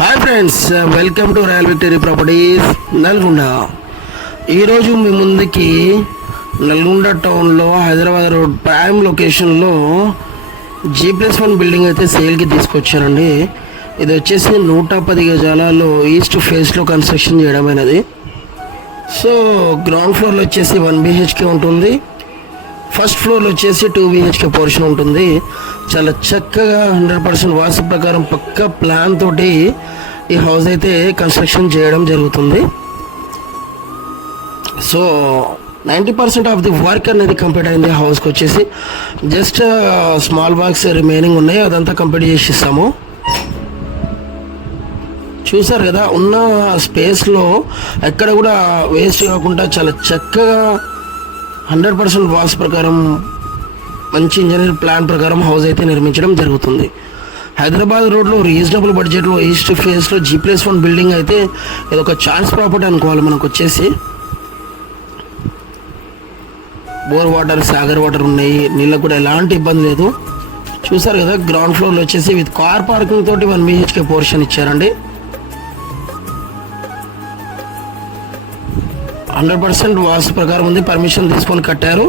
Hi friends, welcome to royal victory properties Nalgonda. ఈరోజు మీ ముందుకి నల్గొండ టౌన్లో హైదరాబాద్ రోడ్ ప్రైమ్ లొకేషన్లో G+1 బిల్డింగ్ అయితే సేల్కి తీసుకొచ్చారండి. ఇది వచ్చేసి 110 గజాలలో ఈస్ట్ ఫేస్లో కన్స్ట్రక్షన్ చేయడమైనది. సో గ్రౌండ్ ఫ్లోర్లో వచ్చేసి 1 BHK ఉంటుంది. ఫస్ట్ ఫ్లోర్లో వచ్చేసి 2 BHK పోర్షన్ ఉంటుంది. చాలా చక్కగా 100% వాస్తు ప్రకారం పక్క ప్లాన్ తోటి ఈ హౌస్ అయితే కన్స్ట్రక్షన్ చేయడం జరుగుతుంది. సో 90% ఆఫ్ ది వర్క్ అనేది కంప్లీట్ అయింది. హౌస్కి వచ్చేసి జస్ట్ స్మాల్ వర్క్స్ రిమైనింగ్ ఉన్నాయి, అదంతా కంప్లీట్ చేసి ఇస్తాము. చూసారు కదా, ఉన్న స్పేస్లో ఎక్కడ కూడా వేస్ట్ కాకుండా చాలా చక్కగా 100% వాస్తు ప్రకారం మంచి ఇంజనీర్ ప్లాన్ ప్రకారం హౌస్ అయితే నిర్మించడం జరుగుతుంది. హైదరాబాద్ రోడ్లో రీజనబుల్ బడ్జెట్లో ఈస్ట్ ఫేస్లో G+1 బిల్డింగ్ అయితే ఇది ఒక ఛాన్స్ ప్రాపర్టీ అనుకోవాలి. మనకు వచ్చేసి బోర్ వాటర్, సాగర్ వాటర్ ఉన్నాయి, నీళ్ళకు కూడా ఎలాంటి ఇబ్బంది లేదు. చూసారు కదా, గ్రౌండ్ ఫ్లోర్లో వచ్చేసి విత్ కార్ పార్కింగ్ తోటి 1 BHK పోర్షన్ ఇచ్చారండి. 100% వాస్తు ప్రకారం ఉంది. పర్మిషన్ తీసుకొని కట్టారు.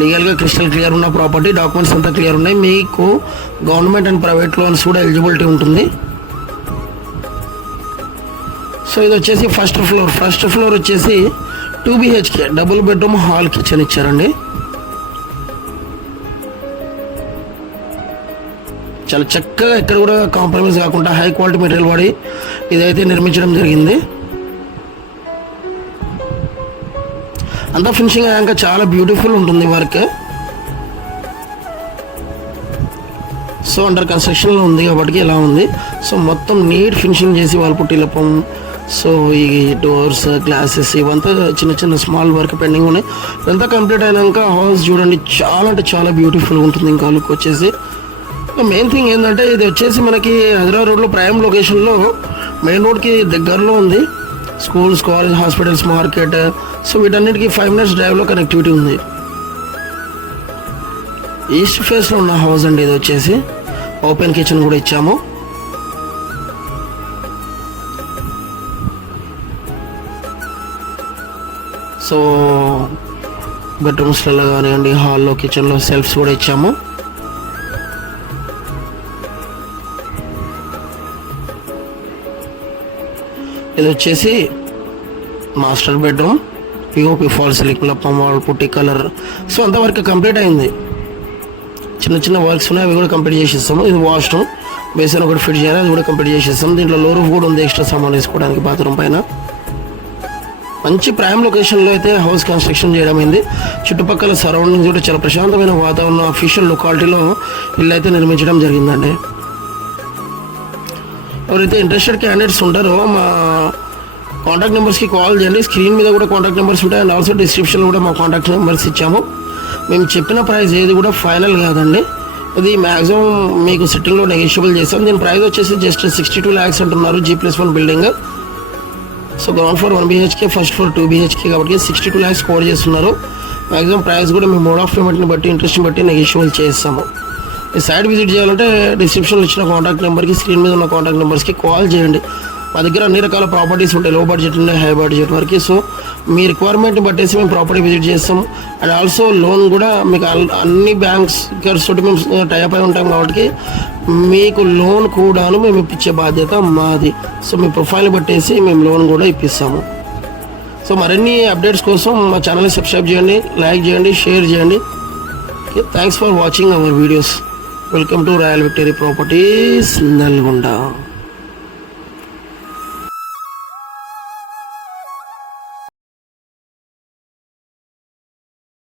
లీగల్గా క్రిస్టల్ క్లియర్ ఉన్న ప్రాపర్టీ, డాక్యుమెంట్స్ అంతా క్లియర్ ఉన్నాయి. మీకు గవర్నమెంట్ అండ్ ప్రైవేట్ లోన్స్ కూడా ఎలిజిబిలిటీ ఉంటుంది. సో ఇది వచ్చేసి ఫస్ట్ ఫ్లోర్ వచ్చేసి 2 BHK double bedroom hall kitchen ఇచ్చారండి. చాలా చక్కగా ఎక్కడ కూడా కాంప్రమైజ్ కాకుండా హై క్వాలిటీ మెటీరియల్ వాడి ఇదైతే నిర్మించడం జరిగింది. అంతా ఫినిషింగ్ అయ్యాక చాలా బ్యూటిఫుల్ ఉంటుంది వర్క్. సో అండర్ కన్స్ట్రక్షన్లో ఉంది కాబట్టి ఇలా ఉంది. సో మొత్తం నీట్ ఫినిషింగ్ చేసి వాళ్ళ పుట్టిలపం, సో ఈ డోర్స్, గ్లాసెస్ ఇవంతా చిన్న స్మాల్ వర్క్ పెండింగ్ ఉన్నాయి. ఇదంతా కంప్లీట్ అయినాక హౌస్ చూడండి, చాలా అంటే చాలా బ్యూటిఫుల్గా ఉంటుంది. ఇంకా లుక్ వచ్చేసి మెయిన్ థింగ్ ఏంటంటే ఇది వచ్చేసి మనకి హైదరాబాద్ రోడ్లో ప్రైమ్ లొకేషన్లో మెయిన్ రోడ్కి దగ్గరలో ఉంది. Schools, college, hospitals, market, so వీటన్నిటికీ 5 minutes డ్రైవ్లో కనెక్టివిటీ ఉంది. ఈస్ట్ ఫేస్లో ఉన్న హౌస్ అండి ఇది వచ్చేసి. ఓపెన్ కిచెన్ కూడా ఇచ్చాము. సో బెడ్రూమ్స్లలో కానివ్వండి, హాల్లో, కిచెన్లో సెల్ఫ్స్ కూడా ఇచ్చాము. ఇది వచ్చేసి master bedroom, POP fall ceiling, wall putty colour, so అంతవరకు కంప్లీట్ అయింది. చిన్న వర్క్స్ ఉన్నాయి, అవి కూడా కంప్లీట్ చేసేస్తాము. ఇది వాష్రూమ్, బేసిన్ ఒకటి ఫిట్ చేయాలి, అది కూడా కంప్లీట్ చేసేస్తాం. దీంట్లో లో రూఫ్ కూడా ఉంది, ఎక్స్ట్రా సామాన్ వేసుకోవడానికి బాత్రూమ్ పైన. మంచి ప్రైమ్ లొకేషన్లో అయితే హౌస్ కన్స్ట్రక్షన్ చేయడం అయింది. చుట్టుపక్కల సరౌండింగ్స్ కూడా చాలా ప్రశాంతమైన వాతావరణం, అఫీషియల్ లొకాలిటీలో ఇల్లు అయితే నిర్మించడం జరిగిందండి. ఎవరైతే ఇంట్రెస్టెడ్ క్యాండిడేట్స్ ఉంటారో మా కాంటాక్ట్ నెంబర్స్కి కాల్ చేయండి. స్క్రీన్ మీద కూడా కాంటాక్ట్ నెంబర్స్ ఉంటాయి, అండ్ ఆల్సో డిస్క్రిప్షన్లో కూడా మా కాంటాక్ట్ నెంబర్స్ ఇచ్చాము. మేము చెప్పిన ప్రైస్ ఏది కూడా ఫైనల్ కాదండి, ఇది మ్యాక్సిమం మీకు సిట్టింగ్లో నెగోషియబుల్ చేస్తాం. దీని ప్రైస్ వచ్చేసి జస్ట్ 62 lakhs అంటున్నారు G+1 building. So ground floor 1 BHK, first floor 2 BHK కాబట్టి 62 lakhs కోడ్ చేస్తున్నారు. మ్యాక్సిమం ప్రైస్ కూడా మేము మోడ్ ఆఫ్ పేమెంట్ని బట్టి, ఇంట్రెస్ట్ని బట్టి నెగోషియబుల్ చేస్తాము. ఈ సైట్ విజిట్ చేయాలంటే డిస్క్రిప్షన్లో ఇచ్చిన కాంటాక్ట్ నెంబర్కి, స్క్రీన్ మీద ఉన్న కాంటాక్ట్ నెంబర్స్కి కాల్ చేయండి. మా దగ్గర అన్ని రకాల ప్రాపర్టీస్ ఉంటాయి, లో బడ్జెట్ ఉన్నాయి, హై బడ్జెట్ వరకు. సో మీ రిక్వైర్మెంట్ని బట్టేసి మేము ప్రాపర్టీ విజిట్ చేస్తాం. అండ్ ఆల్సో లోన్ కూడా మీకు అన్ని బ్యాంక్స్ తోటి మేము టైప్ అయి ఉంటాం కాబట్టి మీకు లోన్ కూడాను మేము ఇప్పించే బాధ్యత మాది. సో మీ ప్రొఫైల్ బట్టేసి మేము లోన్ కూడా ఇప్పిస్తాము. సో మరిన్ని అప్డేట్స్ కోసం మా ఛానల్ని సబ్స్క్రైబ్ చేయండి, లైక్ చేయండి, షేర్ చేయండి. Okay, thanks for watching our videos. Welcome to royal victory properties Nalgonda.